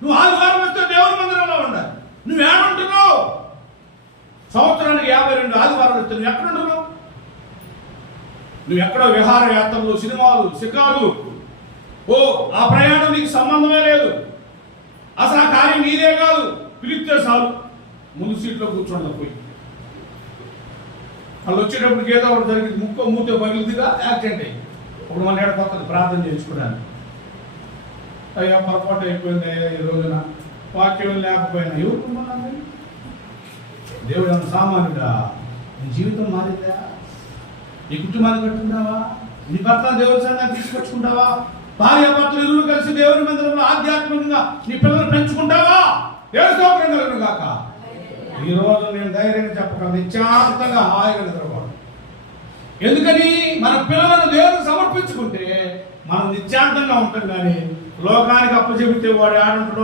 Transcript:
నువ్వు ఆదివారం వస్తే దేవుని మందిరంలో ఉండాలి. నువ్వు ఏడుంటున్నావు? సంవత్సరానికి 52 ఆదివారాలు వస్తే నువ్వు ఎక్కడుంటున్నావు? నువ్వు ఎక్కడో విహారయాత్రలు, సినిమాలు, షికారులు. ఆ ప్రయాణం నీకు సంబంధమే లేదు. అసలు ఆ కార్యం నీదే కాదు. పిలిస్తే చాలు ముందు సీట్లో కూర్చోండి పోయి. వాళ్ళు వచ్చేటప్పటికి ఏదో ఒకటి జరిగింది, ముక్కో మూతో పగిలిదిగా యాక్సిడెంట్ అయ్యి ఇప్పుడు మన ఏడ కొత్తది ప్రార్థన చేయించుకున్నాను. అయ్యా పొరపాటు అయిపోయింది అయ్యా, ఈ రోజున వాక్యం లేకపోయినా ఎవరు దేవుడు అంత సామాన్యుడా? నీ జీవితం మారిందా? నీ కుటుంబాన్ని కట్టుకుంటావా? నీ భర్త దేవుడి సంఘాన్ని తీసుకొచ్చుకుంటావా? భార్యాభర్తలు ఇరువురు కలిసి దేవుని మందిరంలో ఆధ్యాత్మికంగా నీ పిల్లలు పెంచుకుంటావా? దేవుని స్తోత్రం కలుగును గాక. ఈ రోజు నేను ధైర్యంగా చెప్పగలను, నిశ్చాంతంగా హాయిగా నిద్రపోవడం. ఎందుకని? మన పిల్లలను దేవునికి సమర్పించుకుంటే మనం నిశ్చాంతంగా ఉంటాం. కానీ లోకానికి అప్పచెబితే వాడు ఆడుంటాడు.